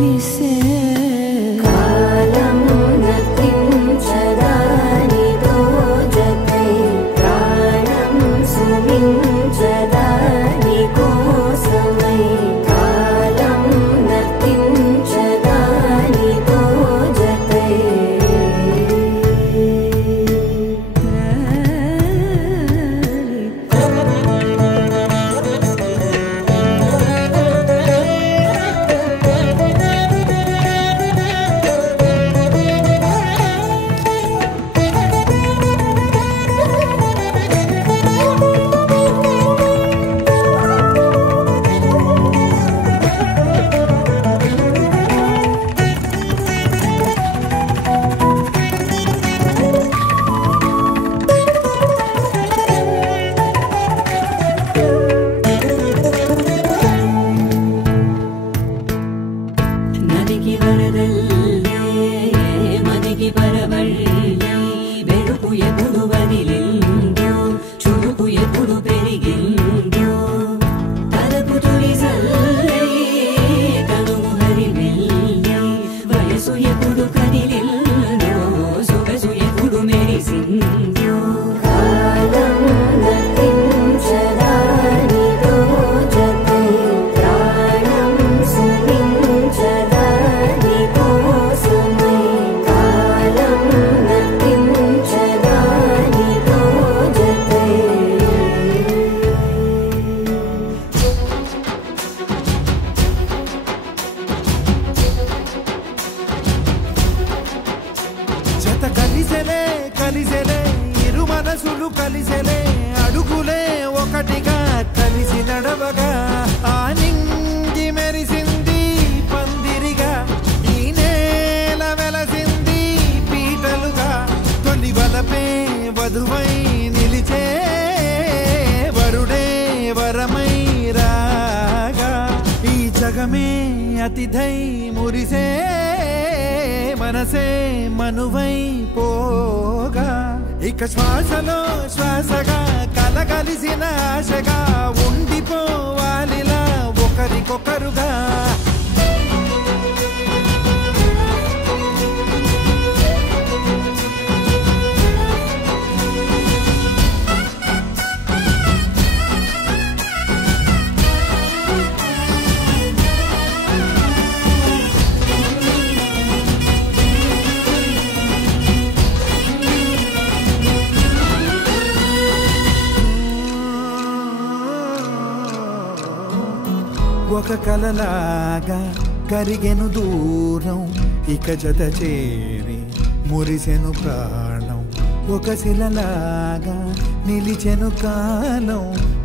మురిసే కలిసెలే ఇరు మనసులు కలిసెలే అడుగులే ఒకటిగా కలిసి నడవగా ఆనింగి మెరిసింది పందిరిగా ఈ నేల వెలసింది పీటలుగా తొలి వలపే వధువై నిలిచే వరుడే వరమై రాగా ఈ జగమే అతిథై మురిసే మనసే మనువై పోగా ఇక శ్వాసలో శ్వాసగా కలగలిసిన ఆశగా ఉండిపోవాలిలా ఒకరికొకరుగా ఒక కలలాగా కరిగెను దూరం ఇక జత చేరి మురిసెను ప్రాణం ఒక శిలలాగా నిలిచెను కాలం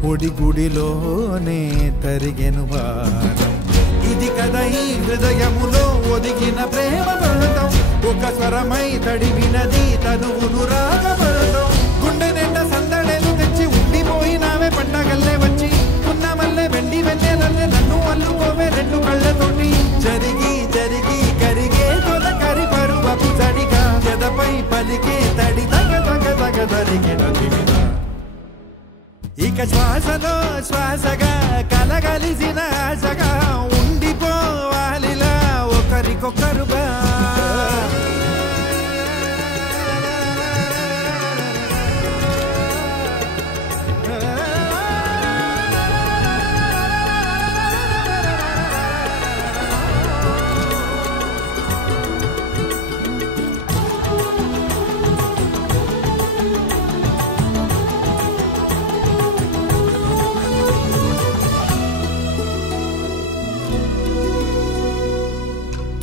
ఒడిగుడిలోనే తరిగెను వారం ఇది కదా ఈ హృదయములో ఒదిగిన ప్రేమ పడతాం ఒక స్వరమై తడివినది తనువును రాగపడతాం గుండె నిండా సందడేలు తెచ్చి ఉండిపోయినావే పండగల్లే వచ్చి ఉన్న మల్లె వెండి వెన్నెలల్లే నన్ను అల్లుకోవే రెండు కళ్ళతోటి జరిగి జరిగి కరిగే తొల కరి పరువపు తడిగా ఎదపై పలికే తడి తగ తగ తగ తరిగిన ఇక శ్వాసలో శ్వాసగా కలగలిసిన ఆశగా ఉండిపోవాలిలా ఒకరికొకరుగా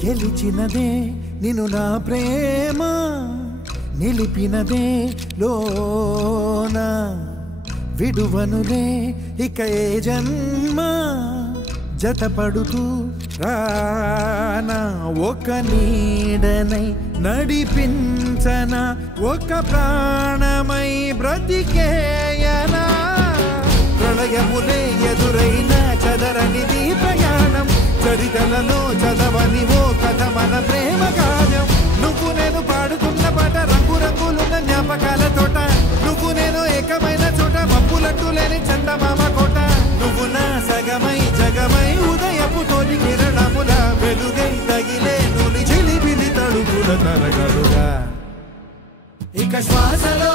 గెలిచినదే నిన్ను నా ప్రేమ నిలిపినదే లోన విడువనులే ఇక ఏ జన్మ జతపడుతూ రానా ఒక నీడనై నడిపించన ఒక ప్రాణమై బ్రతికేయనా ప్రళయములే ఎదురైన చదరనిది ప్రయాణం చరితలలో చదవని ఓ కథ మన ప్రేమ కావ్యం నువ్వు నేను పాడుతున్న పాట రంగు రంగులున్న జ్ఞాపకాల తోట నువ్వు నేను ఏకమైన చోట మబ్బులంటూ లేని చందమామ కోట నువ్వు నా సగమై జగమై ఉదయపు తోలి కిరణముల వెలుగై తరగదుగా ఇక శ్వాసలో